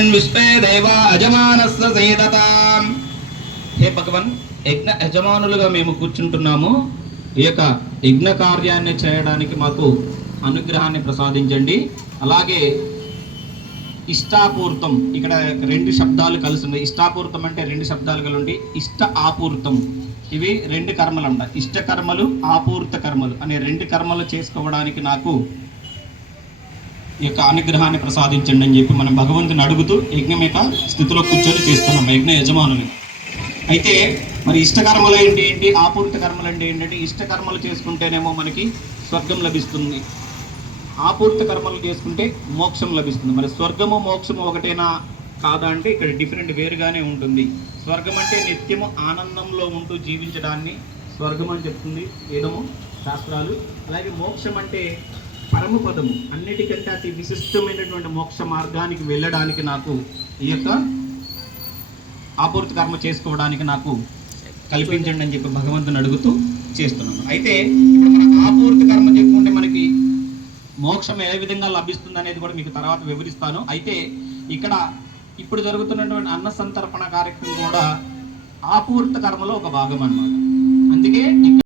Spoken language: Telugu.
अस्मिन् विश्वे देवा अजमानस्य सेदताम्. హే భగవన్, యజ్ఞ యజమానులుగా మేము కూర్చుంటున్నాము. ఈ యొక్క యజ్ఞ కార్యాన్ని చేయడానికి మాకు అనుగ్రహాన్ని ప్రసాదించండి. అలాగే ఇష్టాపూర్తం, ఇక్కడ రెండు శబ్దాలు కలిసి ఉన్నాయి. ఇష్టాపూర్తం అంటే రెండు శబ్దాలు కలిసి ఉండి ఇష్ట ఆపూర్తం, ఇవి రెండు కర్మలు అంట. ఇష్ట కర్మలు, ఆపూర్త కర్మలు అనే రెండు కర్మలు చేసుకోవడానికి నాకు ఈ యొక్క అనుగ్రహాన్ని ప్రసాదించండి అని చెప్పి మనం భగవంతుని అడుగుతూ యజ్ఞం యొక్క స్థితిలో కూర్చొని చేస్తున్నాం యజ్ఞ యజమానులు. అయితే మరి ఇష్టకర్మలు అంటే ఏంటి, ఆపూర్త కర్మలు అంటే ఏంటంటే ఇష్టకర్మలు చేసుకుంటేనేమో మనకి స్వర్గం లభిస్తుంది, ఆపూర్త కర్మలు చేసుకుంటే మోక్షం లభిస్తుంది. మరి స్వర్గము మోక్షము ఒకటేనా కాదా అంటే ఇక్కడ డిఫరెంట్ వేరుగానే ఉంటుంది. స్వర్గం అంటే నిత్యము ఆనందంలో ఉంటూ జీవించడాన్ని స్వర్గం అని చెప్తుంది వేదము శాస్త్రాలు. అలాగే మోక్షం అంటే పరమపదము, అన్నిటికంటే అతి విశిష్టమైనటువంటి మోక్ష మార్గానికి వెళ్ళడానికి నాకు ఈ యొక్క ఆపూర్తి కర్మ చేసుకోవడానికి నాకు కల్పించండి అని చెప్పి భగవంతుని అడుగుతూ చేస్తున్నాము. అయితే ఇప్పుడు మన ఆపూర్తి కర్మ చెప్పుకుంటే మనకి మోక్షం ఏ విధంగా లభిస్తుంది అనేది కూడా మీకు తర్వాత వివరిస్తాను. అయితే ఇక్కడ ఇప్పుడు జరుగుతున్నటువంటి అన్న సంతర్పణ కార్యక్రమం కూడా ఆపూర్త కర్మలో ఒక భాగం అన్నమాట. అందుకే